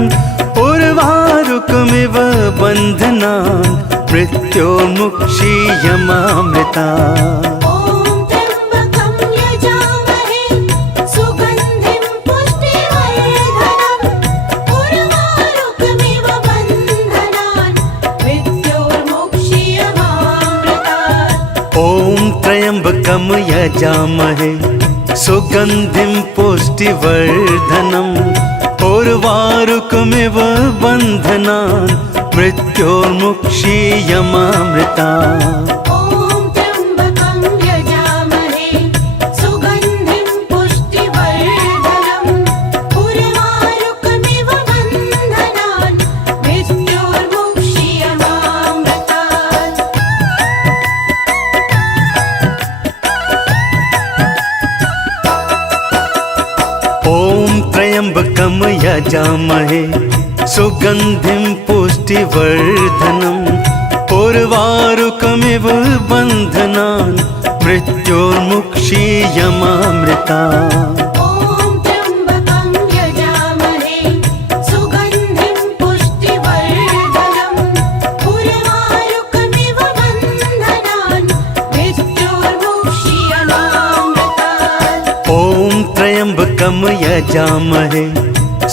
उर्वारुकमिव बन्धनान् मृत्योर्मुक्षीयमामृतात्। ॐ त्र्यम्बकं यजामहे सुगन्धिं पुष्टिवर्धनम् उर्वारुकमिव बन्धनान् मृत्योर्मुक्षीयमामृतात्। ॐ त्र्यम्बकं यजामहे सुगन्धिं पुष्टिवर्धनम् उर्वारुकमिव बन्धनान् मृत्योर्मुक्षीयमामृतात्। ॐ त्र्यम्बकं यजामहे सुगन्धिं पुष्टिवर्धनम् उर्वारुकमिव बन्धनान् मृत्योर्मुक्षीयमामृतात्। ॐ त्र्यम्बकं यजामहे सुगन्धिं पुष्टिवर्धनम् उर्वारुकमिव बन्धनान् मृत्योर्मुक्षीयमामृतात्। ॐ त्र्यम्बकं यजामहे सुगन्धिं पुष्टिवर्धनम् उर्वारुकमिव बन्धनान् मृत्योर्मुक्षीयमामृतात्। ॐ त्र्यम्बकं यजामहे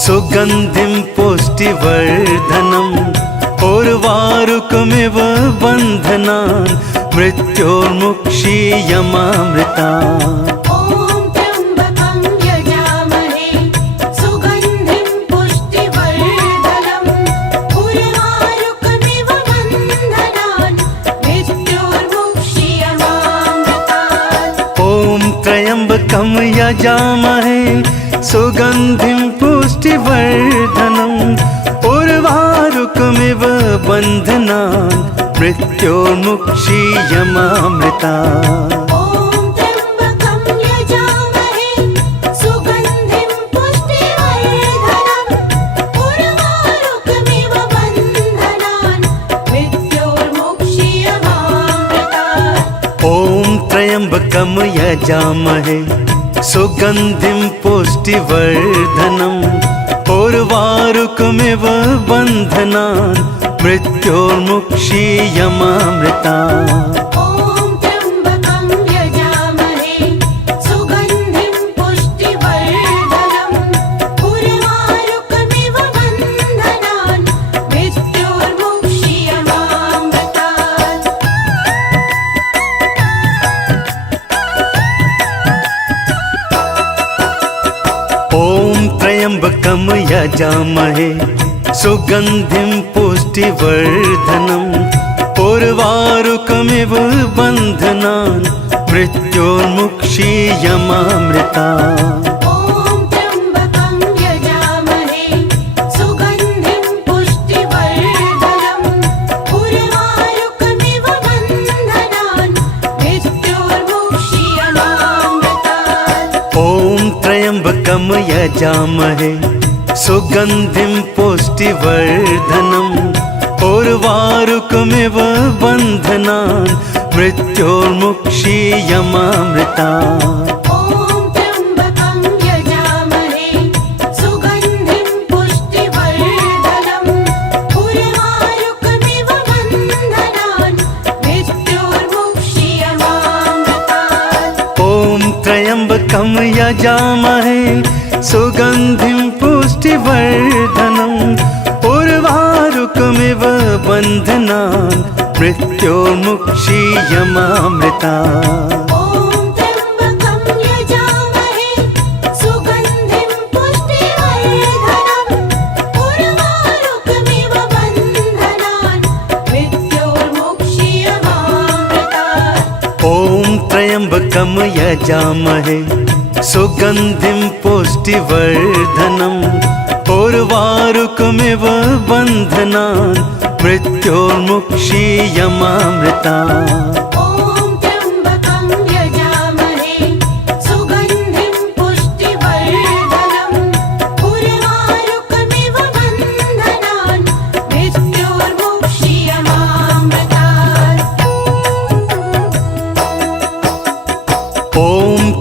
सुगन्धिं पुष्टिवर्धनम् उर्वारुकमिव बन्धनान् मृत्योर्मुक्षीयमामृतात् ॐ त्र्यम्बकं यजामहे सुगन्धिं पुष्टिवर्धनम् उर्वारुकमिव बन्धनान् मृत्योर्मुक्षीयमामृतात् ॐ त्र्यम्बकं यजामहे सुगन्धिं पुष्टिवर्धनम् उर्वारुकमिव बन्धनान् मृत्योर्मुक्षीयमामृतात् ॐ त्र्यम्बकं यजामहे सुगन्धिं पुष्टिवर्धनम् उर्वारुकमिव बन्धनान् मृत्योर्मुक्षीयमामृतात् ॐ त्र्यम्बकं यजामहे सुगन्धिं पुष्टिवर्धनम् उर्वारुकमिव बन्धनान् मृत्योर्मुक्षीयमामृतात् ॐ त्र्यम्बकं यजामहे सुगन्धिं पुष्टिवर्धनम् उर्वारुकमिव बन्धनान् मृत्योर्मुक्षीयमामृतात् ॐ त्र्यम्बकं यजामहे सुगन्धिं पुष्टिवर्धनम् उर्वारुकमिव बन्धनान् मृत्योर्मुक्षीयमामृतात् ॐ त्र्यम्बकं यजामहे सुगन्धिं पुष्टिवर्धनम् उर्वारुकमिव बन्धनान् मृत्योर्मुक्षीयमामृतात् ॐ त्र्यम्बकं यजामहे सुगन्धिं पुष्टिवर्धनम् उर्वारुकमिव बन्धनान् मृत्योर्मुक्षीयमामृतात् ॐ त्र्यम्बकं यजामहे सुगन्धिं पुष्टिवर्धनम् उर्वारुकमिव बन्धनान् मृत्योर्मुक्षीयमामृतात् ॐ त्र्यम्बकं यजामहे सुगन्धिं पुष्टिवर्धनम् उर्वारुकमिव बन्धनान् मृत्योर्मुक्षीयमामृतात् ॐ त्र्यम्बकं यजामहे सुगन्धिं पुष्टिवर्धनम् उर्वारुकमिव बन्धनान् मृत्योर्मुक्षीयमामृतात् ॐ त्र्यम्बकं यजामहे सुगन्धिं पुष्टिवर्धनम् उर्वारुकमिव बन्धनान् मृत्योर्मुक्षीयमामृतात् ॐ त्र्यम्बकं यजामहे सुगन्धिं पुष्टिवर्धनम् उर्वारुकमिव बन्धनान् मृत्योर्मुक्षीयमामृतात् ॐ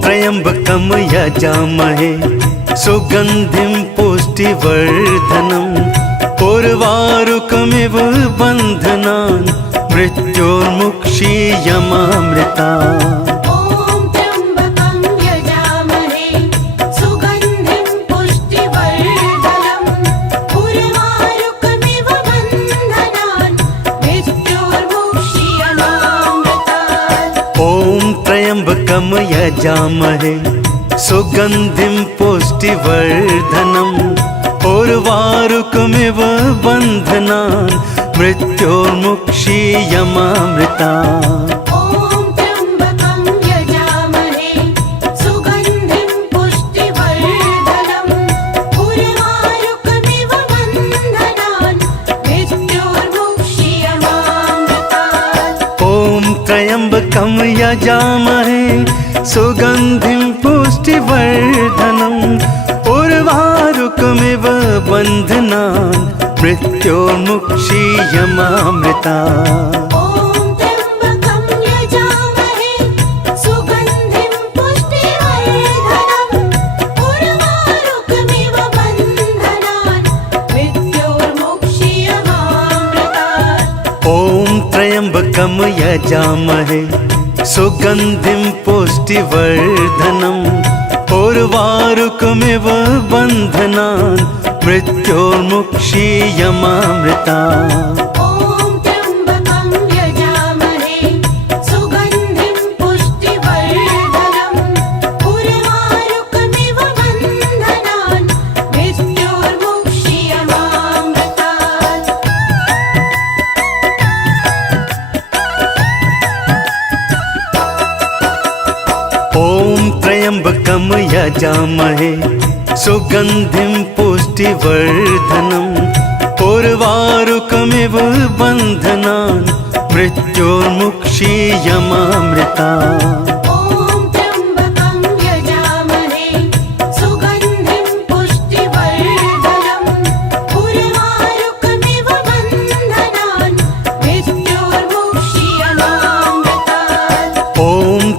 त्र्यम्बकं यजामहे सुगन्धिं पुष्टिवर्धनम् उर्वारुकमिव बन्धनान् मृत्योर्मुक्षीयमामृतात् ॐ त्र्यम्बकं यजामहे सुगन्धिं पुष्टिवर्धनम् उर्वारुकमिव बन्धनान् मृत्योर्मुक्षीयमामृतात् ॐ त्र्यम्बकं यजामहे सुगन्धिं पुष्टिवर्धनम् उर्वारुकमिव बन्धनान् मृत्योर्मुक्षीयमामृतात् ॐ त्र्यम्बकं यजामहे सुगन्धिं पुष्टिवर्धनम् उर्वारुकमिव बन्धनान् मृत्योर्मुक्षीयमामृतात् ॐ त्र्यम्बकं यजामहे सुगन्धिं पुष्टिवर्धनम् उर्वारुकमिव बन्धनान् मृत्योर्मुक्षीयमामृतात् ॐ त्र्यम्बकं यजामहे सुगन्धिं पुष्टिवर्धनम् उर्वारुकमिव बन्धनान् मृत्योर्मुक्षीयमामृतात् ॐ त्र्यम्बकं यजामहे सुगन्धिं पुष्टिवर्धनम् उर्वारुकमिव बन्धनान् मृत्योर्मुक्षीयमामृता ॐ त्र्यम्बकं यजामहे सुगन्धिं पुष्टिवर्धनम् उर्वारुकमिव बन्धनान् मृत्योर्मुक्षीयमामृतात् ॐ त्र्यम्बकं यजामहे सुगन्धिं पुष्टिवर्धनम् उर्वारुकमिव बन्धनान् मृत्योर्मुक्षीयमामृता ॐ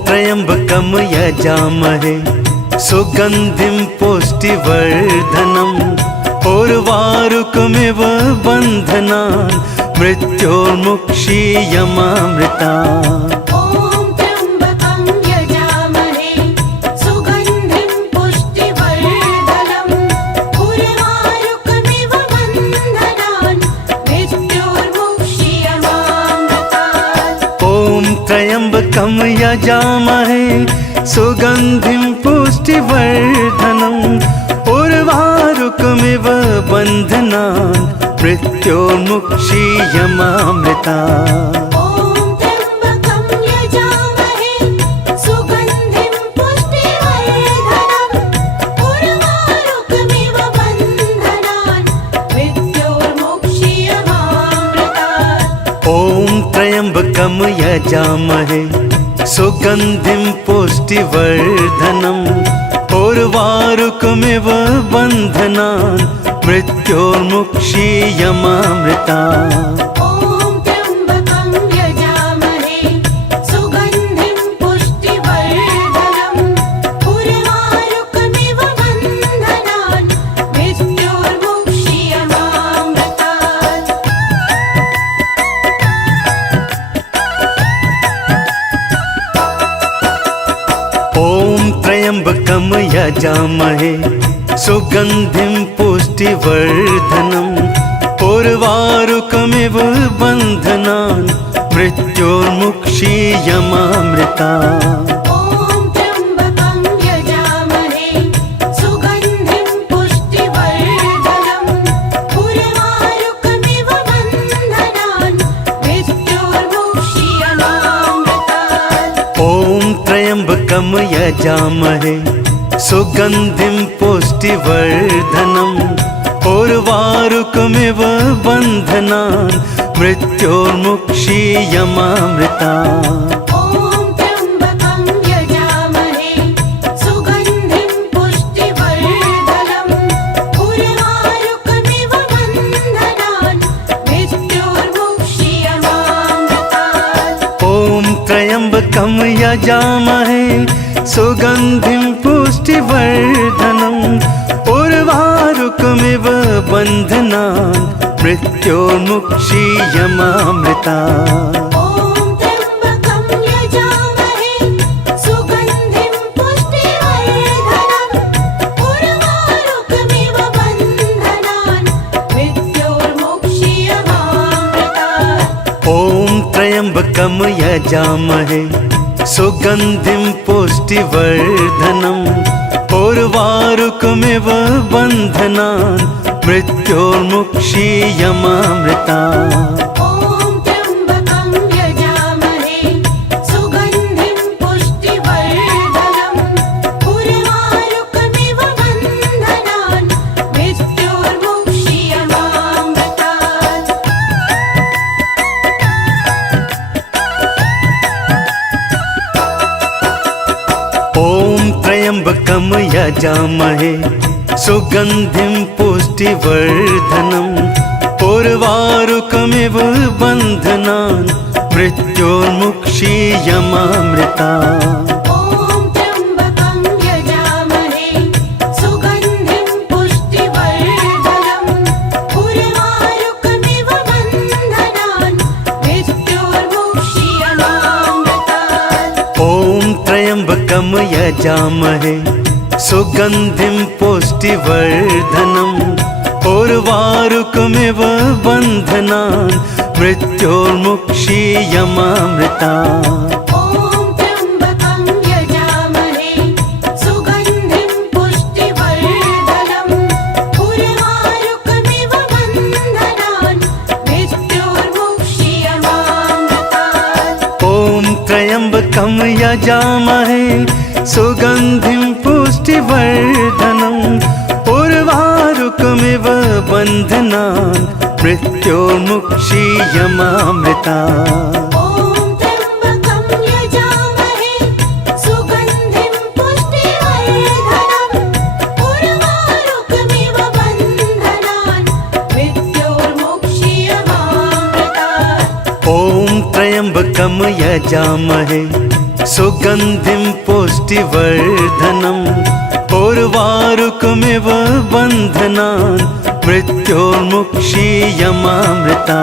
त्र्यम्बकं यजामहे सुगन्धिं पुष्टिवर्धनम् उर्वारुकमिव बन्धनान् मृत्योर्मुक्षीयमामृतात् ॐ त्र्यम्बकं यजामहे सुगन्धिं पुष्टिवर्धनम् उर्वारुकमिव बन्धनान् मृत्योर्मुक्षीयमामृता ॐ त्र्यम्बकं यजामहे सुगन्धिं पुष्टिवर्धनम् उर्वारुकमिव बन्धनान् मृत्योर्मुक्षीयमामृतात् ॐ त्र्यम्बकं यजामहे सुगन्धिं पुष्टिवर्धनम् उर्वारुकमिव बन्धनान् मृत्योर्मुक्षीयमामृता ॐ त्र्यम्बकं यजामहे सुगन्धिं पुष्टिवर्धनम् उर्वारुकमिव बन्धनान् मृत्योर्मुक्षीयमामृतात् ॐ त्र्यम्बकं यजामहे सुगन्धिं पुष्टिवर्धनम् उर्वारुकमिव बन्धनान् मृत्योर्मुक्षीयमामृता ॐ त्र्यम्बकं यजामहे सुगन्धिं पुष्टिवर्धनम् उर्वारुकमिव बन्धनान् मृत्योर्मुक्षीयमामृतात् ॐ त्र्यम्बकं यजामहे सुगन्धिं पुष्टिवर्धनम् उर्वारुकमिव बन्धनान् मृत्योर्मुक्षीयमामृता ॐ त्र्यम्बकं यजामहे सुगन्धिं पुष्टिवर्धनम् उर्वारुकमिव बन्धनान् मृत्योर्मुक्षीयमामृतात् ॐ त्र्यम्बकं यजामहे सुगन्धिं पुष्टिवर्धनम् उर्वारुकमिव बन्धनान् मृत्योर्मुक्षीयमामृता ॐ त्र्यम्बकं यजामहे सुगन्धिं पुष्टिवर्धनम् उर्वारुकमिव बन्धनान् मृत्योर्मुक्षीयमामृतात् ॐ त्र्यम्बकं यजामहे सुगन्धिं पुष्टिवर्धनम् उर्वारुकमिव बन्धनान् मृत्योर्मुक्षीयमामृता ॐ त्र्यम्बकं यजामहे सुगन्धिं पुष्टिवर्धनम् उर्वारुकमिव बन्धनान् मृत्योर्मुक्षीयमामृतात् ॐ त्र्यम्बकं यजामहे सुगन्धिं पुष्टिवर्धनम् उर्वारुकमिव बन्धनान् मृत्योर्मुक्षीयमामृता ॐ त्र्यम्बकं यजामहे सुगन्धिं पुष्टिवर्धनम् उर्वारुकमिव बन्धनान् मृत्योर्मुक्षीयमामृतात् ॐ त्र्यम्बकं यजामहे सुगन्धिं पुष्टिवर्धनम् उर्वारुकमिव बन्धनान् मृत्योर्मुक्षीयमामृता ॐ त्र्यम्बकं यजामहे सुगन्धिं पुष्टिवर्धनम् उर्वारुकमिव बन्धनान् मृत्योर्मुक्षीयमामृतात् ॐ त्र्यम्बकं यजामहे सुगन्धिं पुष्टिवर्धनम् उर्वारुकमिव बन्धनान् मृत्योर्मुक्षीयमामृता ॐ त्र्यम्बकं यजामहे सुगन्धिं पुष्टिवर्धनम् उर्वारुकमिव बन्धनान् मृत्योर्मुक्षीयमामृतात् ॐ त्र्यम्बकं यजामहे सुगन्धिं पुष्टिवर्धनम् उर्वारुकमिव बन्धनान् मृत्योर्मुक्षीयमामृता ॐ त्र्यम्बकं यजामहे सुगन्धिं पुष्टिवर्धनम् उर्वारुकमिव बन्धनान् मृत्योर्मुक्षीयमामृतात् ॐ त्र्यम्बकं यजामहे सुगन्धिं पुष्टिवर्धनम् उर्वारुकमिव बन्धनान् मृत्योर्मुक्षीयमामृता